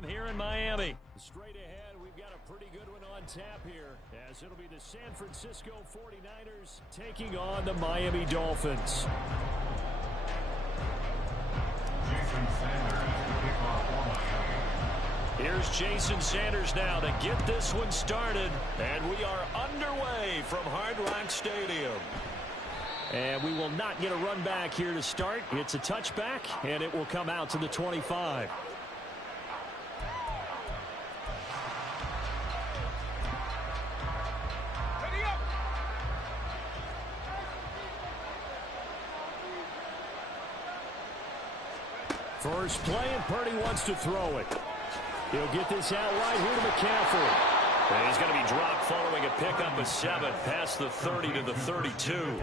Stadium here in Miami. Straight ahead, we've got a pretty good one on tap here, as it'll be the San Francisco 49ers taking on the Miami Dolphins. Here's Jason Sanders now to get this one started, and we are underway from Hard Rock Stadium. And we will not get a run back here to start. It's a touchback, and it will come out to the 25. First play, and Purdy wants to throw it. He'll get this out right here to McCaffrey. And he's going to be dropped following a pickup of 7 past the 30 to the 32.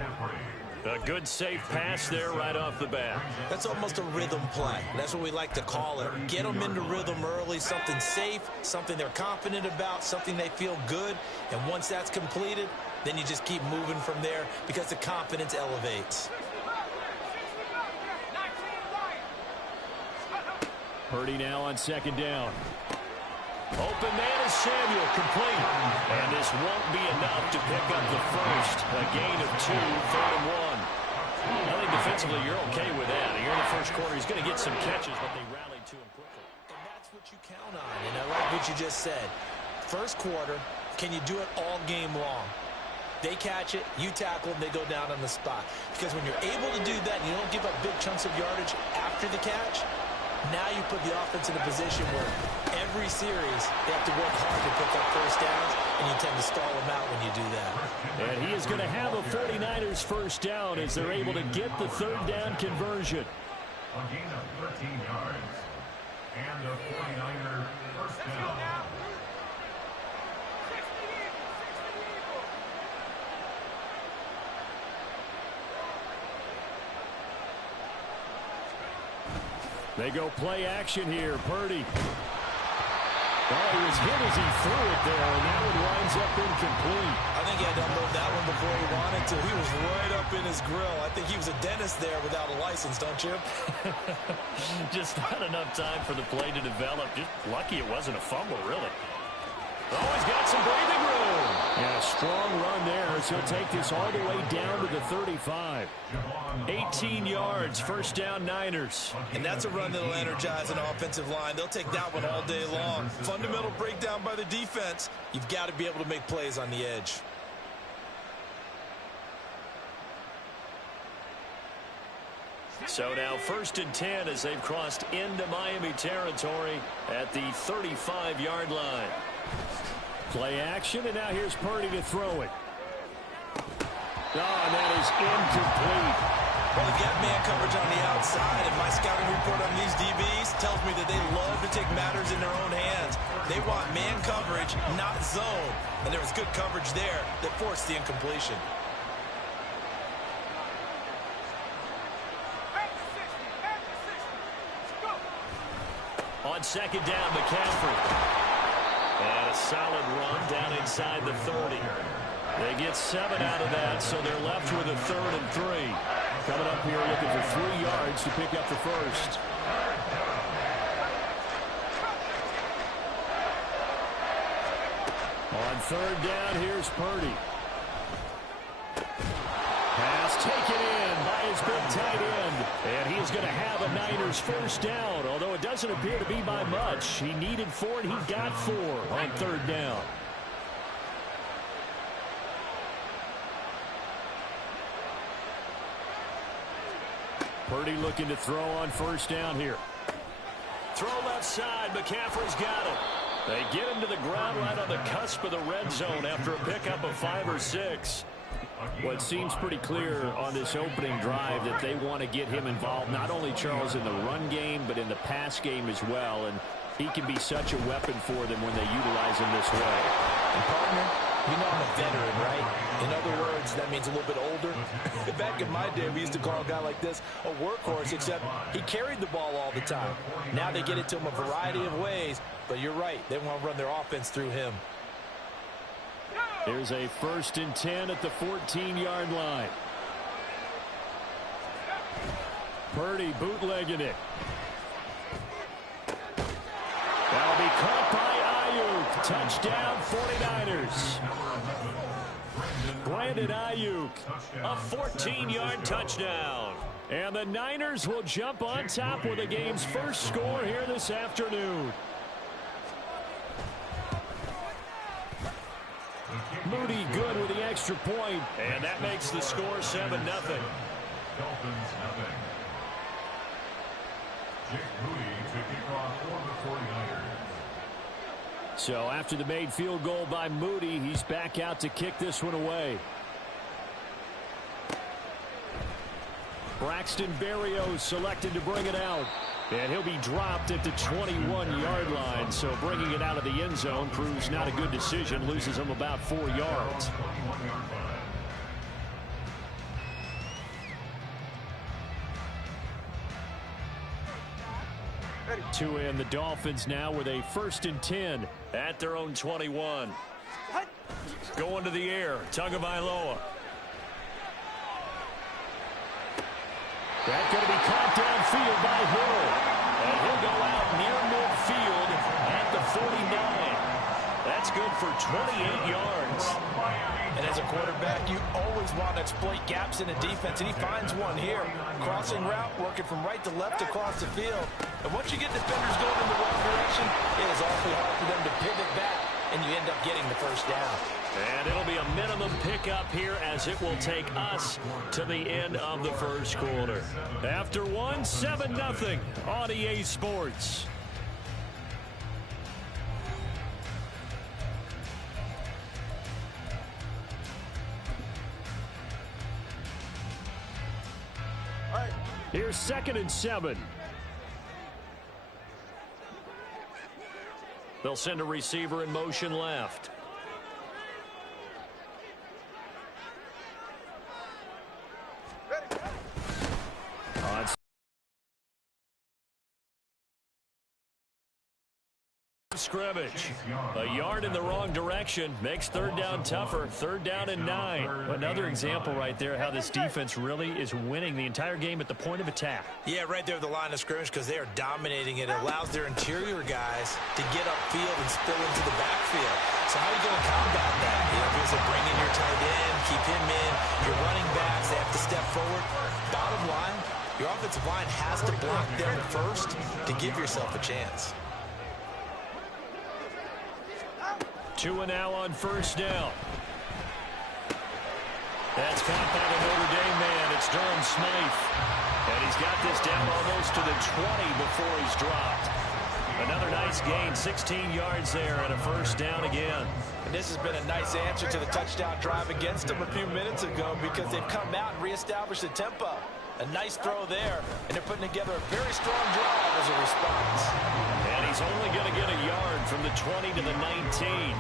A good safe pass there right off the bat. That's almost a rhythm play. That's what we like to call it. Get them into rhythm early, something safe, something they're confident about, something they feel good. And once that's completed, then you just keep moving from there because the confidence elevates. Purdy now on second down. Open man is Samuel, complete. And this won't be enough to pick up the first. A gain of 2, 3rd and 1. I think defensively you're okay with that. Here in the first quarter, he's going to get some catches, but they rallied to him quickly. And that's what you count on. And I like what you just said. First quarter, can you do it all game long? They catch it, you tackle them, they go down on the spot. Because when you're able to do that and you don't give up big chunks of yardage after the catch, now you put the offense in a position where every series they have to work hard to pick up first downs, and you tend to stall them out when you do that. And he is going to have a 49ers first down as they're able to get the 3rd down conversion. A gain of 13 yards and a 49er first down. They go play action here. Purdy. Oh, he was hit as he threw it there, and that one winds up incomplete. I think he had to unload that one before he wanted to. He was right up in his grill. I think he was a dentist there without a license, don't you? Just not enough time for the play to develop. Just lucky it wasn't a fumble, really. Oh, he's got some breathing room. Yeah, a strong run there as he'll take this all the way down to the 35. 18 yards, first down Niners. And that's a run that'll energize an offensive line. They'll take that one all day long. Fundamental breakdown by the defense. You've got to be able to make plays on the edge. So now 1st and 10 as they've crossed into Miami territory at the 35-yard line. Play action, and now here's Purdy to throw it. Oh, and that is incomplete. Well, they've got man coverage on the outside, and my scouting report on these DBs tells me that they love to take matters in their own hands. They want man coverage, not zone. And there was good coverage there that forced the incompletion. On second down, McCaffrey. And a solid run down inside the 30. They get 7 out of that, so they're left with a 3rd and 3. Coming up here looking for 3 yards to pick up the first. On 3rd down, here's Purdy. Pass taken in by his big tight end. And he is going to have a Niners first down, although it doesn't appear to be by much. He needed 4, and he got 4 on 3rd down. Purdy looking to throw on first down here. Throw left side. McCaffrey's got it. They get him to the ground right on the cusp of the red zone after a pickup of 5 or 6. Well, it seems pretty clear on this opening drive that they want to get him involved, not only, Charles, in the run game, but in the pass game as well. And he can be such a weapon for them when they utilize him this way. And, partner, you know I'm a veteran, right? In other words, that means a little bit older. Back in my day, we used to call a guy like this a workhorse, except he carried the ball all the time. Now they get it to him a variety of ways, but you're right. They want to run their offense through him. There's a 1st and 10 at the 14-yard line. Purdy bootlegging it. Now Caught by Ayuk. Touchdown 49ers. Brandon Ayuk, a 14-yard touchdown. And the Niners will jump on top with the game's first score here this afternoon. Moody good with the extra point, and that makes the score 7-0. Dolphins nothing. Jake Moody to kick off for the 49ers. So after the made field goal by Moody, he's back out to kick this one away. Braxton Berrios selected to bring it out. And he'll be dropped at the 21-yard line. So bringing it out of the end zone proves not a good decision. Loses him about 4 yards. Two in the Dolphins now with a 1st and 10 at their own 21. Going to the air, Tagovailoa. That's going to be caught downfield by Hill. And he'll go out near midfield at the 49. That's good for 28 yards. And as a quarterback, you always want to exploit gaps in the defense, and he finds one here. Crossing route, working from right to left across the field. And once you get defenders going in the wrong direction, it is awfully hard for them to pivot back, and you end up getting the first down. And it'll be a minimum pickup here as it will take us to the end of the first quarter. After one, 7-0 on EA Sports. Here's 2nd and 7. They'll send a receiver in motion left. Scrimmage. A yard in the wrong direction makes 3rd down tougher. 3rd down and 9. Another example right there how this defense really is winning the entire game at the point of attack. Yeah, right there at the line of scrimmage because they are dominating it. It allows their interior guys to get upfield and spill into the backfield. So how are you going to combat that? You know, is it bring in your tight end, keep him in, your running backs, they have to step forward. Bottom line, your offensive line has to block them first to give yourself a chance. Tua now on 1st down. That's caught by the Notre Dame man. It's Durham Smythe. And he's got this down almost to the 20 before he's dropped. Another nice gain, 16 yards there and a 1st down again. And this has been a nice answer to the touchdown drive against them a few minutes ago because they've come out and reestablished the tempo. A nice throw there, and they're putting together a very strong drive as a response. And he's only going to get a yard from the 20 to the 19.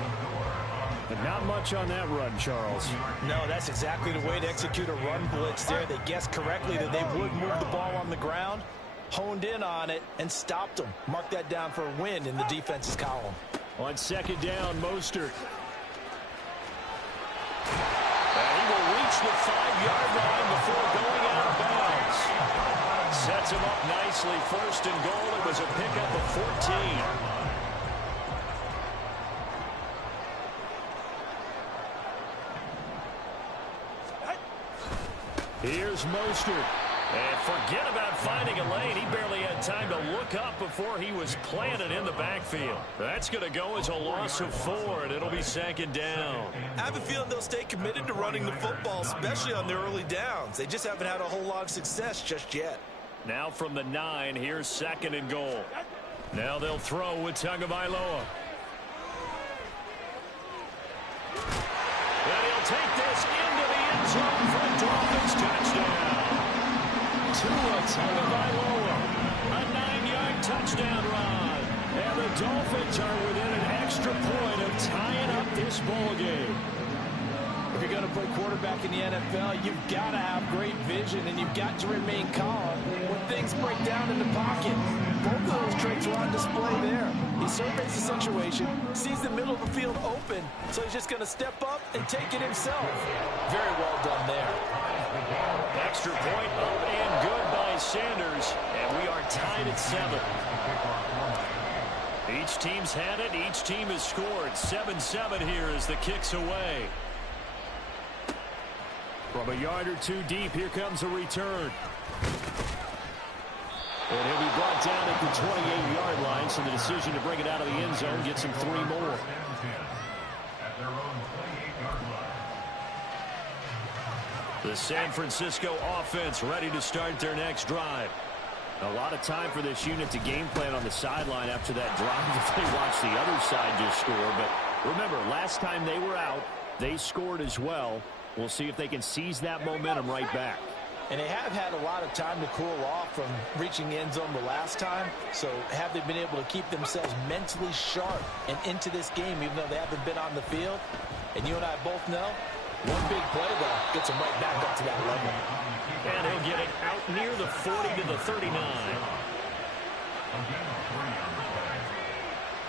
But not much on that run, Charles. No, that's exactly the way to execute a run blitz there. They guessed correctly that they would move the ball on the ground, honed in on it, and stopped them. Mark that down for a win in the defense's column. On 2nd down, Mostert. And he will reach the 5-yard line before going out of bounds. Sets him up nicely. 1st and goal. It was a pickup of 14. Here's Mostert. And forget about finding a lane. He barely had time to look up before he was planted in the backfield. That's going to go as a loss of 4, and it'll be 2nd down. I have a feeling they'll stay committed to running the football, especially on their early downs. They just haven't had a whole lot of success just yet. Now from the 9, here's 2nd and goal. Now they'll throw with Tagovailoa. And he'll take this into the end zone for a Dolphins touchdown. Tua Tagovailoa, a 9-yard touchdown run. And the Dolphins are within an extra point of tying up this ball game. If you're going to play quarterback in the NFL, you've got to have great vision, and you've got to remain calm when things break down in the pocket. Both of those traits are on display there. He surveys the situation, sees the middle of the field open, so he's just going to step up and take it himself. Very well done there. Extra point up and good by Sanders, and we are tied at 7. Each team's had it. Each team has scored. 7-7 here as the kick's away. From a yard or two deep, here comes a return. And he'll be brought down at the 28-yard line, so the decision to bring it out of the end zone gets him 3 more. At their own 28-yard line. The San Francisco offense ready to start their next drive. A lot of time for this unit to game plan on the sideline after that drive if they watch the other side just score. But remember, last time they were out, they scored as well. We'll see if they can seize that momentum right back. And they have had a lot of time to cool off from reaching the end zone the last time. So have they been able to keep themselves mentally sharp and into this game even though they haven't been on the field? And you and I both know, one big play, though, gets them right back up to that level. And he'll get it out near the 40 to the 39.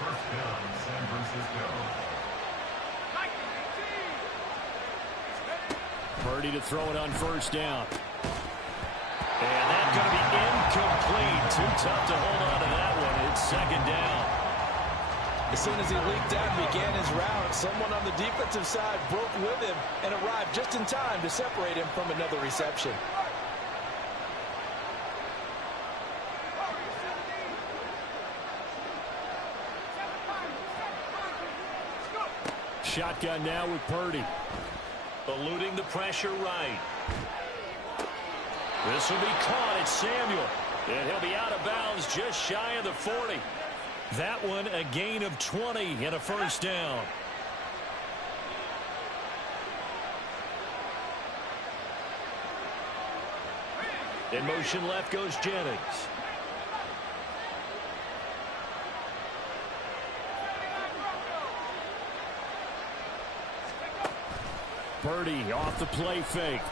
First down, San Francisco. Purdy to throw it on first down. And that's going to be incomplete. Too tough to hold on to that one. It's second down. As soon as he leaped out and began his route, someone on the defensive side broke with him and arrived just in time to separate him from another reception. Shotgun now with Purdy. Eluding the pressure right. This will be caught. It's Samuel. And he'll be out of bounds just shy of the 40. That one a gain of 20 and a first down. In motion left goes Jennings. Purdy off the play fake.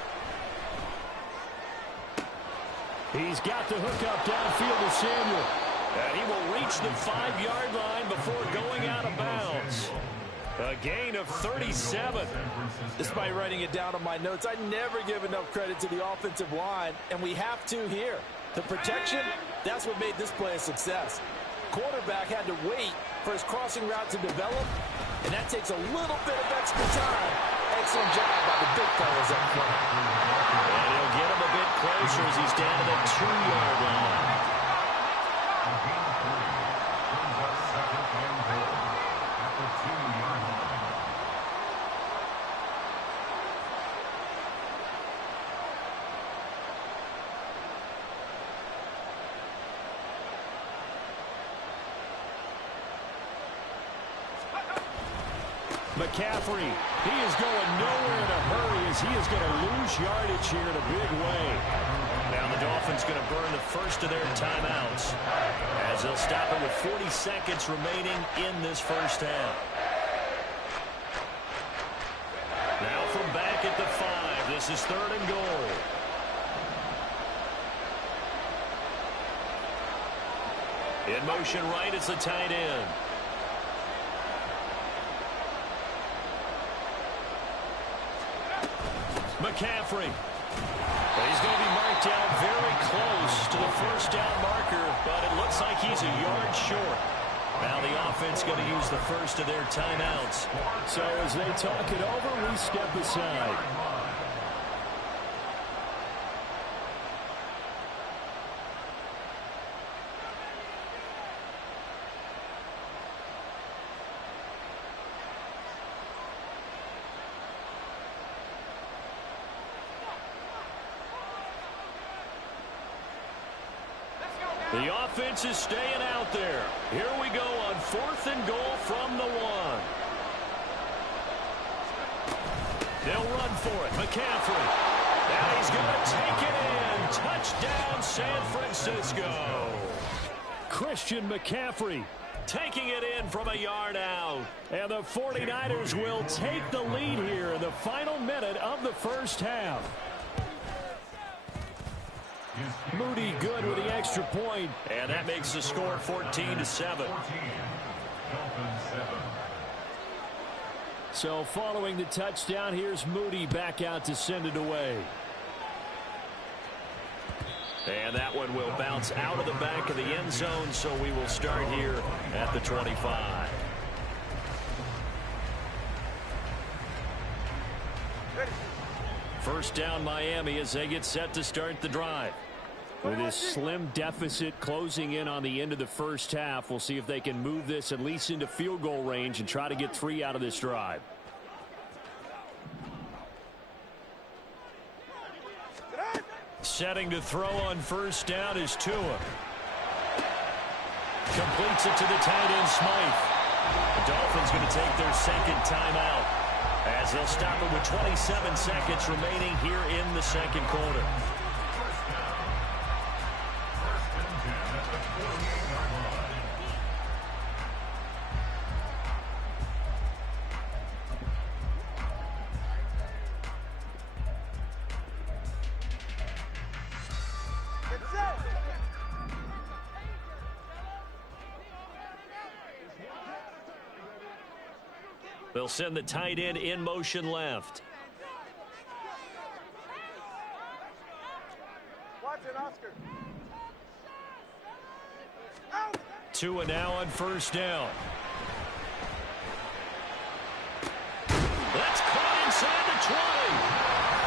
He's got the hook up downfield to Samuel. And he will reach the 5-yard line before going out of bounds. A gain of 37. Despite writing it down on my notes, I never give enough credit to the offensive line, and we have to here. The protection, that's what made this play a success. Quarterback had to wait for his crossing route to develop, and that takes a little bit of extra time. Excellent job by the big fellas up front. And he'll get him a bit closer as he's down to the 2-yard line. McCaffrey, he is going nowhere in a hurry as he is going to lose yardage here in a big way. Now the Dolphins going to burn the first of their timeouts as they'll stop it with 40 seconds remaining in this first half. Now from back at the 5, this is 3rd and goal. In motion right, it's the tight end. McCaffrey. He's going to be marked down very close to the first down marker, but it looks like he's a yard short. Now the offense going to use the first of their timeouts. So as they talk it over, we step aside. The offense is staying out there. Here we go on 4th and goal from the 1. They'll run for it. McCaffrey. And he's going to take it in. Touchdown, San Francisco. Christian McCaffrey taking it in from a yard out. And the 49ers will take the lead here in the final minute of the first half. Moody good with the extra point, and that makes the score 14-7. So following the touchdown, here's Moody back out to send it away. And that one will bounce out of the back of the end zone, so we will start here at the 25. First down Miami as they get set to start the drive. With this slim deficit closing in on the end of the first half, we'll see if they can move this at least into field goal range and try to get 3 out of this drive. Setting to throw on first down is Tua. Completes it to the tight end Smythe. The Dolphins going to take their second timeout as they'll stop it with 27 seconds remaining here in the second quarter. They'll send the tight end in motion left. Watch it, Oscar. Tua now on first down. That's caught inside the 20.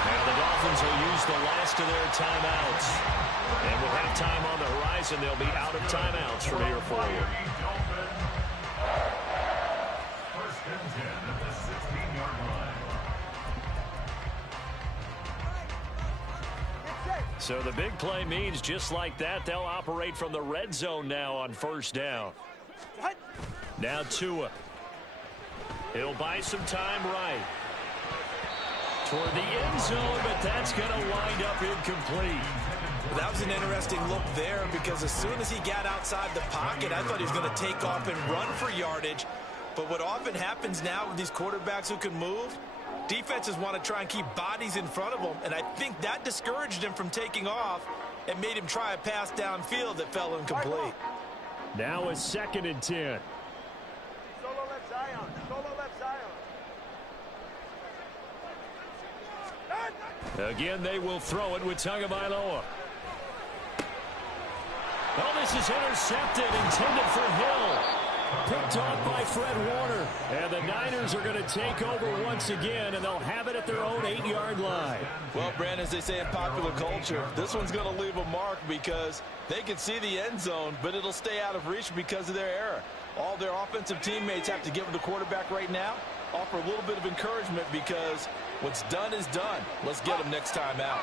Now the Dolphins will use the last of their timeouts. And with halftime on the horizon, they'll be out of timeouts from here forward. So the big play means just like that, they'll operate from the red zone now on first down. Now Tua. He'll buy some time right. Toward the end zone, but that's going to wind up incomplete. That was an interesting look there because as soon as he got outside the pocket, I thought he was going to take off and run for yardage. But what often happens now with these quarterbacks who can move, defenses want to try and keep bodies in front of them, and I think that discouraged him from taking off and made him try a pass downfield that fell incomplete. Now a 2nd and 10. Solo left Zion. Solo left Zion. Again, they will throw it with Tagovailoa. Oh, this is intercepted, intended for Hill. Picked off by Fred Warner. And the Niners are going to take over once again, and they'll have it at their own 8-yard line. Well, Brandon, as they say in popular culture, this one's going to leave a mark because they can see the end zone, but it'll stay out of reach because of their error. All their offensive teammates have to give the quarterback right now, offer a little bit of encouragement because what's done is done. Let's get them next time out.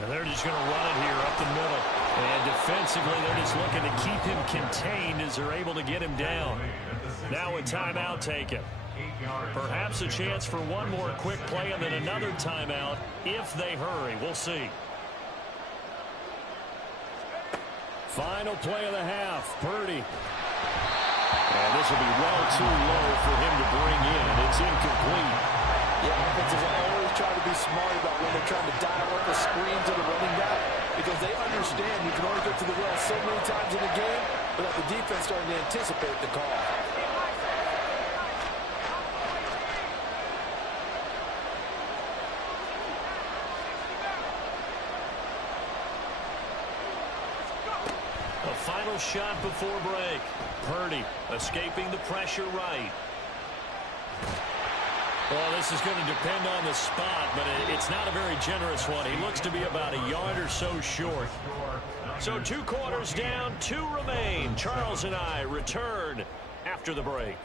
And they're just going to run it here up the middle. And defensively, they're just looking to keep him contained as they're able to get him down. Now a timeout taken. Perhaps a chance for one more quick play and then another timeout if they hurry. We'll see. Final play of the half. Purdy. And this will be well too low for him to bring in. It's incomplete. Yeah, offenses always try to be smart about when they're trying to dial up a screen to the running back because they understand you can only get to the well so many times in the game without the defense starting to anticipate the call. A final shot before break. Purdy escaping the pressure right. Well, this is going to depend on the spot, but it's not a very generous one. He looks to be about a yard or so short. So 2 quarters down, 2 remain. Charles and I return after the break.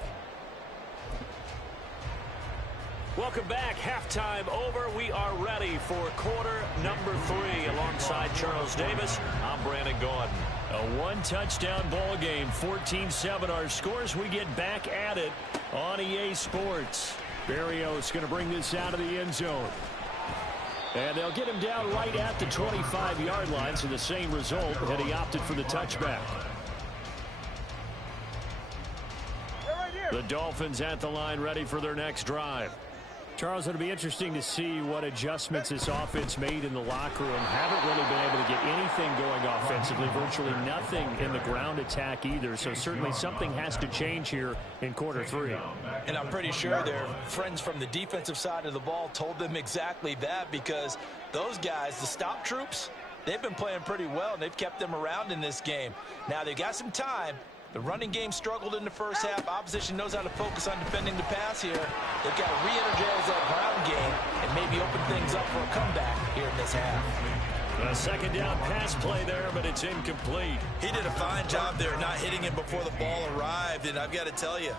Welcome back. Halftime over. We are ready for quarter number 3. Alongside Charles Davis, I'm Brandon Gordon. A 1-touchdown ball game, 14-7 our scores. We get back at it on EA Sports. Berrios going to bring this out of the end zone. And they'll get him down right at the 25-yard line, so the same result, and he opted for the touchback. The Dolphins at the line ready for their next drive. Charles, it'll be interesting to see what adjustments this offense made in the locker room. Haven't really been able to get anything going offensively, virtually nothing in the ground attack either. So certainly something has to change here in quarter 3. And I'm pretty sure their friends from the defensive side of the ball told them exactly that, because those guys, the stop troops, they've been playing pretty well, and they've kept them around in this game. Now, they've got some time. The running game struggled in the first half. Opposition knows how to focus on defending the pass here. They've got to re-energize that ground game and maybe open things up for a comeback here in this half. A second down pass play there, but it's incomplete. He did a fine job there not hitting him before the ball arrived, and I've got to tell you,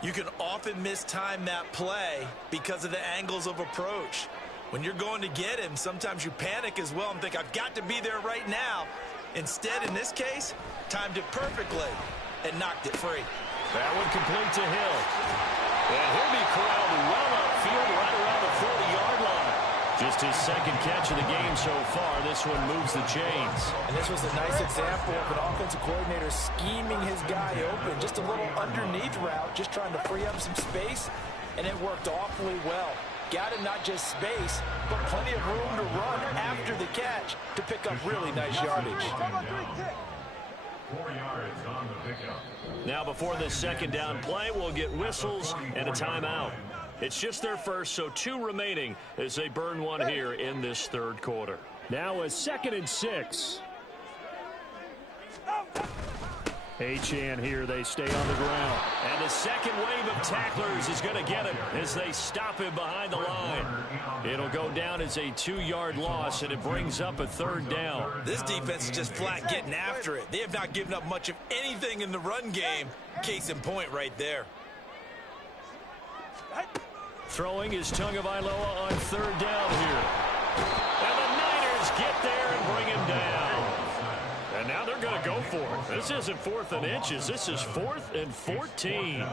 you can often mistime that play because of the angles of approach. When you're going to get him, sometimes you panic as well and think, I've got to be there right now. Instead, in this case, timed it perfectly and knocked it free. That one complete to Hill. And he'll be corralled well upfield right around the 40-yard line. Just his second catch of the game so far. This one moves the chains. And this was a nice example of an offensive coordinator scheming his guy open. Just a little underneath route, just trying to free up some space, and it worked awfully well. Got him not just space, but plenty of room to run after the catch to pick up really nice yardage. 4 yards on the pickup. Now before this second down play, we'll get whistles and a timeout. It's just their first, so 2 remaining as they burn one here in this third quarter. Now a 2nd and 6. Achane here, they stay on the ground. And the second wave of tacklers is going to get him as they stop him behind the line. It'll go down as a 2-yard loss, and it brings up a 3rd down. This defense is just flat getting after it. They have not given up much of anything in the run game. Case in point right there. Throwing is Tagovailoa on 3rd down here. And the Niners get there and bring him down. And now they're going to go for it. This isn't 4th and inches. This is 4th and 14.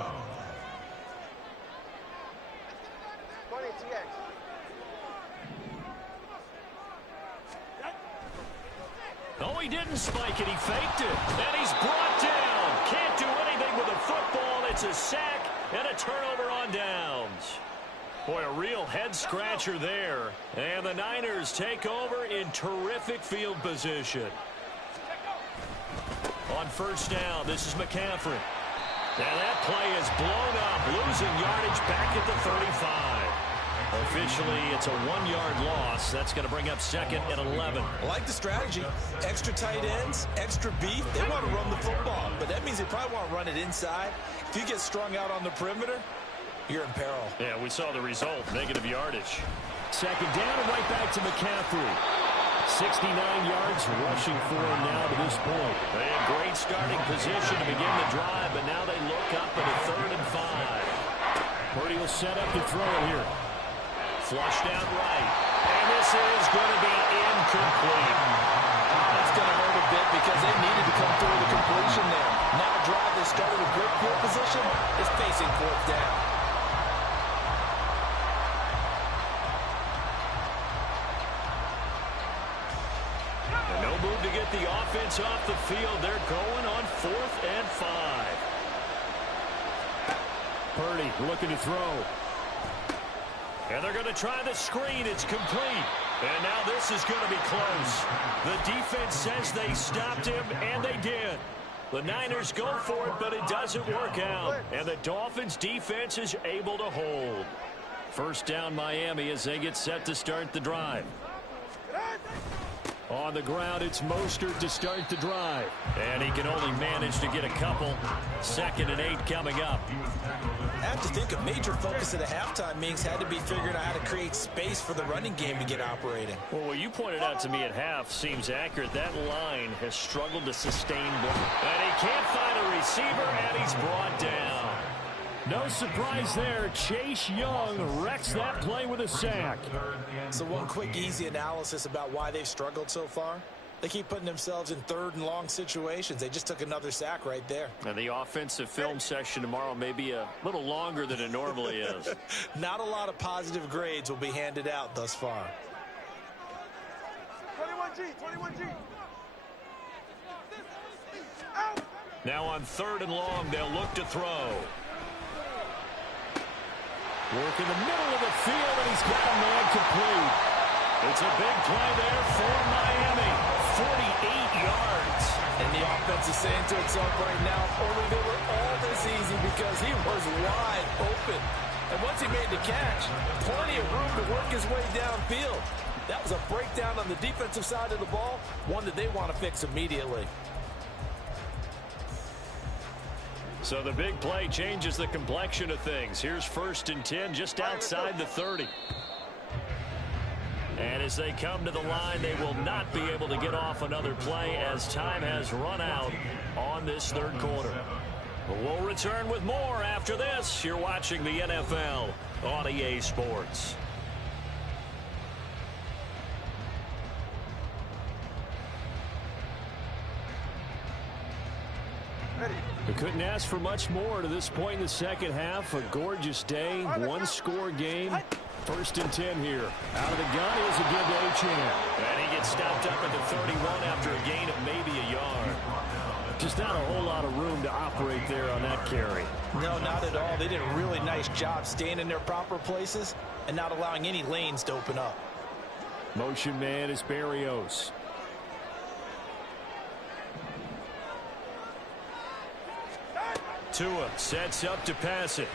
No, he didn't spike it. He faked it. And he's brought down. Can't do anything with a football. It's a sack and a turnover on downs. Boy, a real head-scratcher there. And the Niners take over in terrific field position. On 1st down, this is McCaffrey. Now that play is blown up, losing yardage back at the 35. Officially, it's a 1-yard loss. That's going to bring up 2nd and 11. I like the strategy. Extra tight ends, extra beef. They want to run the football, but that means they probably want to run it inside. If you get strung out on the perimeter, you're in peril. Yeah, we saw the result, negative yardage. 2nd down and right back to McCaffrey. 69 yards rushing for him now to this point. They had great starting position to begin the drive, but now they look up at a 3rd and 5. Purdy will set up to throw it here. Flushed out right. And this is going to be incomplete. That's going to hurt a bit because they needed to come through the completion there. Now a drive that started with good field position is facing 4th down. To get the offense off the field. They're going on 4th and 5. Purdy looking to throw. And they're going to try the screen. It's complete. And now this is going to be close. The defense says they stopped him, and they did. The Niners go for it, but it doesn't work out. And the Dolphins defense is able to hold. 1st down Miami as they get set to start the drive. On the ground, it's Mostert to start the drive. And he can only manage to get a couple. 2nd and 8 coming up. I have to think a major focus at the halftime meetings had to be figuring out how to create space for the running game to get operating. Well, what you pointed out to me at half seems accurate. That line has struggled to sustain. And he can't find a receiver, and he's brought down. No surprise there. Chase Young wrecks that play with a sack. So one quick, easy analysis about why they've struggled so far. They keep putting themselves in 3rd and long situations. They just took another sack right there. And the offensive film session tomorrow may be a little longer than it normally is. Not a lot of positive grades will be handed out thus far. 21G. Now on 3rd and long, they'll look to throw. Work in the middle of the field, and he's got a man complete. It's a big play there for Miami. 48 yards. And the offense is saying to itself right now, if only they were all this easy, because he was wide open. And once he made the catch, plenty of room to work his way downfield. That was a breakdown on the defensive side of the ball, one that they want to fix immediately. So the big play changes the complexion of things. Here's 1st and 10 just outside the 30. And as they come to the line, they will not be able to get off another play as time has run out on this 3rd quarter. We'll return with more after this. You're watching the NFL on EA Sports. We couldn't ask for much more to this point in the second half. A gorgeous day, one-score game. 1st and 10 here. Out of the gun is a good day, Chan. And he gets stopped up at the 31 after a gain of maybe a yard. Just not a whole lot of room to operate there on that carry. No, not at all. They did a really nice job staying in their proper places and not allowing any lanes to open up. Motion man is Berrios. Tua sets up to pass it.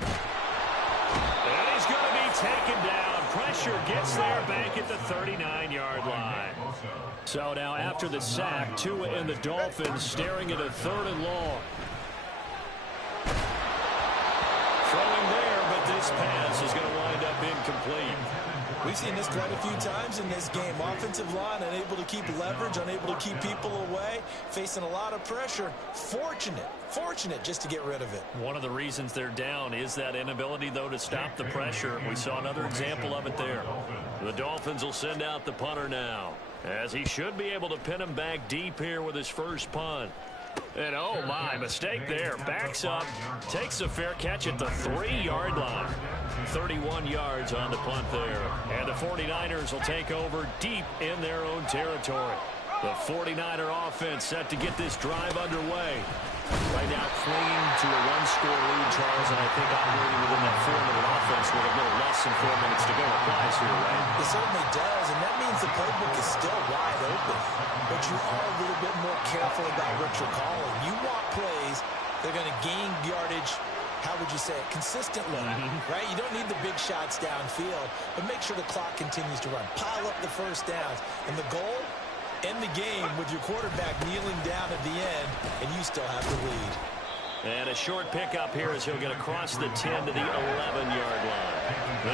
And he's going to be taken down. Pressure gets there back at the 39-yard line. So now after the sack, Tua and the Dolphins staring at a 3rd and long. Throwing there, but this pass is going to wind up incomplete. We've seen this quite a few times in this game. Offensive line unable to keep leverage, unable to keep people away, facing a lot of pressure. Fortunate just to get rid of it. One of the reasons they're down is that inability, though, to stop the pressure. We saw another example of it there. The Dolphins will send out the punter now, as he should be able to pin him back deep here with his first punt. And oh my, mistake there. Backs up, takes a fair catch at the 3-yard line. 31 yards on the punt there. And the 49ers will take over deep in their own territory. The 49er offense set to get this drive underway. Right now clinging to a one-score lead, Charles, and I think operating within that 4-minute offense with a little less than 4 minutes to go applies here, right? It certainly does, and that means the playbook is still wide open. But you are a little bit more careful about what you're calling. You want plays that are going to gain yardage, how would you say it, consistently, right? You don't need the big shots downfield, but make sure the clock continues to run. Pile up the first downs. And the goal, end the game with your quarterback kneeling down at the end, and you still have the lead. And a short pickup here as he'll get across the 10 to the 11-yard line.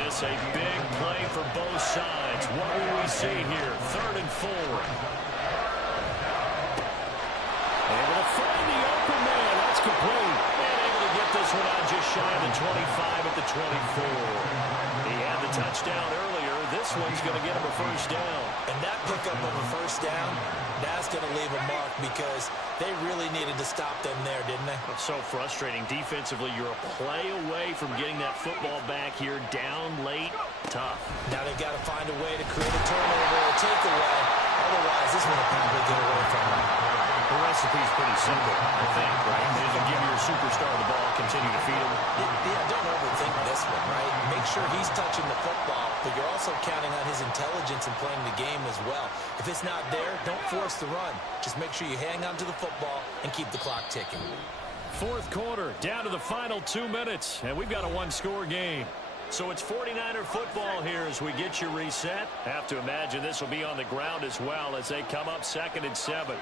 This a big play for both sides. What will we see here? 3rd and 4. Able to find the open man. That's complete. And able to get this one out just shy of the 25 at the 24. He had the touchdown earlier. This one's going to get him a first down. And that pickup of a first down, that's going to leave a mark because they really needed to stop them there, didn't they? It's so frustrating. Defensively, you're a play away from getting that football back here down late. Tough. Now they've got to find a way to create a turnover or a takeaway. Otherwise, this one will probably get away from them. The recipe's pretty simple, I think, right? If you give your superstar the ball, continue to feed him. Yeah, don't overthink this one, right? Make sure he's touching the football, but you're also counting on his intelligence and playing the game as well. If it's not there, don't force the run. Just make sure you hang on to the football and keep the clock ticking. 4th quarter, down to the final 2 minutes, and we've got a one-score game. So it's 49er football here as we get you reset. Have to imagine this will be on the ground as well as they come up 2nd and 7.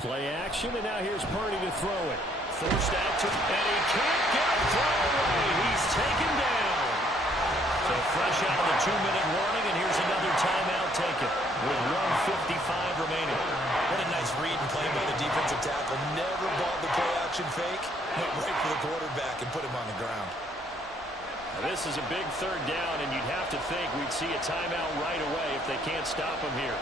Play action, and now here's Purdy to throw it. Forced out to, and he can't get a throw away. He's taken down. So fresh out of the 2-minute warning, and here's another timeout taken with 1:55 remaining. What a nice read and play by the defensive tackle. Never bought the play action fake. Went right for the quarterback and put him on the ground. Now this is a big 3rd down, and you'd have to think we'd see a timeout right away if they can't stop him here.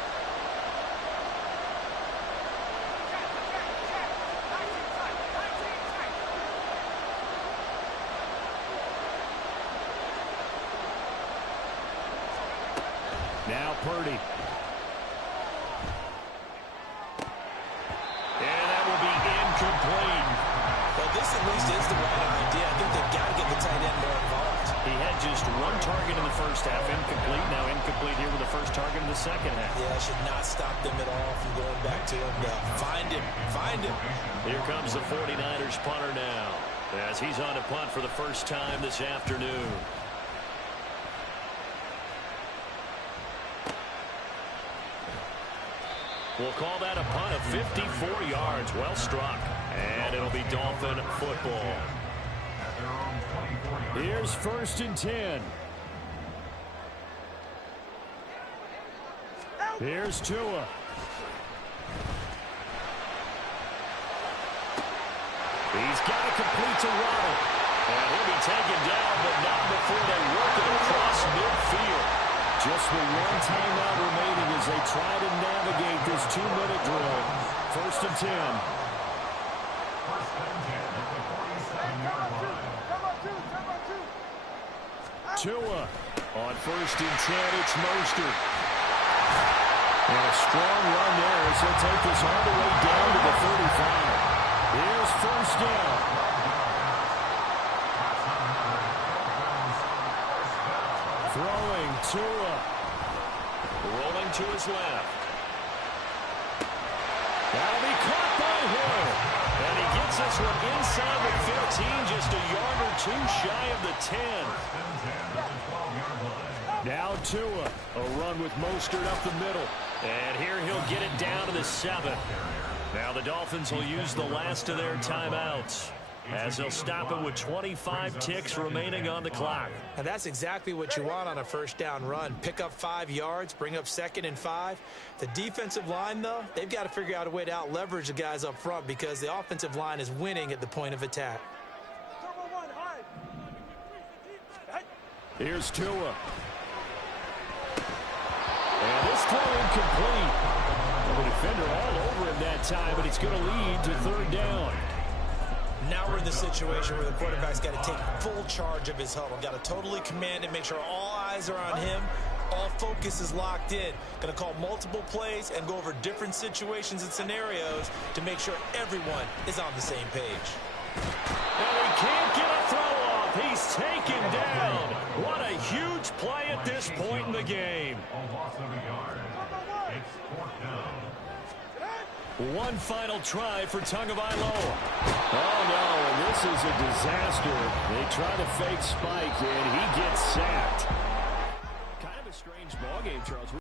Now Purdy. And that will be incomplete. Well, this at least is the right idea. I think they've got to get the tight end more involved. He had just one target in the first half, incomplete. Now incomplete here with the first target in the second half. Yeah, it should not stop them at all from going back to him. Find him. Find him. Here comes the 49ers punter now, as he's on to punt for the first time this afternoon. We'll call that a punt of 54 yards. Well struck. And it'll be Dolphin football. Here's 1st and 10. Here's Tua. He's got to complete to Ronald. And he'll be taken down, but not before they work it across midfield. Just the one timeout remaining as they try to navigate this 2-minute drill. 1st and 10. Tua on 1st and 10. It's Mostert. And a strong run there as he'll take this all the way down to the 35. Here's 1st down. Throwing Tua. Rolling to his left. That'll be caught by Hill. And he gets this one inside the 15, just a yard or two shy of the 10. Now Tua. A run with Mostert up the middle. And here he'll get it down to the 7. Now the Dolphins will use the last of their timeouts, as they'll stop it with 25 ticks remaining on the clock. And that's exactly what you want on a 1st down run. Pick up 5 yards, bring up 2nd and 5. The defensive line, though, they've got to figure out a way to out-leverage the guys up front because the offensive line is winning at the point of attack. Here's Tua. And this throw incomplete. The defender all over him that time, but it's going to lead to 3rd down. Now we're in the situation where the quarterback's got to take full charge of his huddle. Got to totally command it, make sure all eyes are on him. All focus is locked in. Going to call multiple plays and go over different situations and scenarios to make sure everyone is on the same page. And he can't get a throw off. He's taken down. What a huge play at this point in the game. One final try for Tagovailoa. Oh, no, and this is a disaster. They try to fake spike, and he gets sacked. Kind of a strange ballgame, Charles.